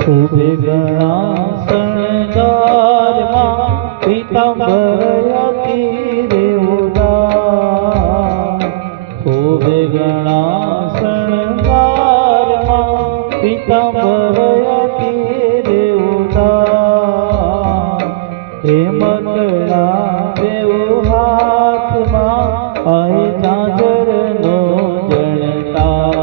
શોભે ઘણા શણગારમાં પીતાંબર અતિ રે ઉદાર. શોભે ઘણા શણગારમાં પીતાંબર અતિ રે ઉદાર. હેમકળા બેઉ હાથમાં આય ઝાંઝરનો જણકાર.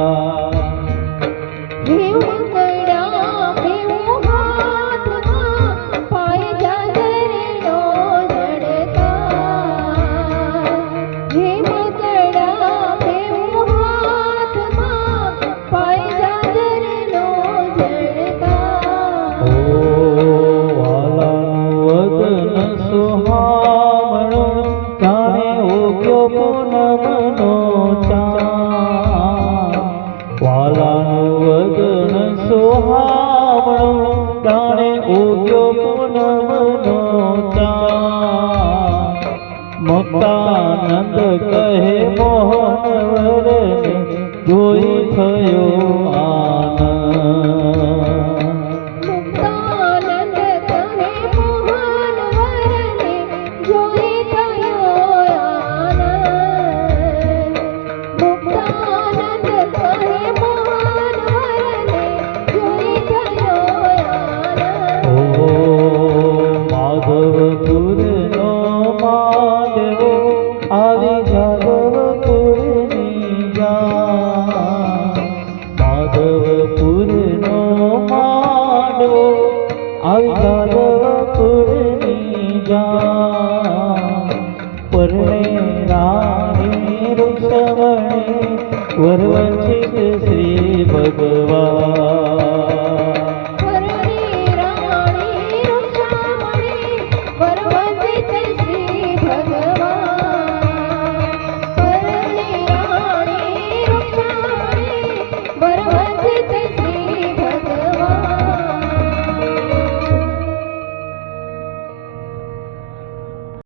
મુક્તાનંદ કહે મોહનવરને જોઈ થયો આનંદ. મુક્તાનંદ કહે મોહનવરને જોઈ થયો આનંદ. મુક્તાનંદ કહે મોહનવરને જોઈ થયો આનંદ. ઓ માધવપુરનો માધવ આવી જાદવપુરની જાન. માધવપુરનો માધવ આવી જાદવપુરની જાન. પરણે રાણી રૂસવણી વરવંશિત શ્રી ભગવાન.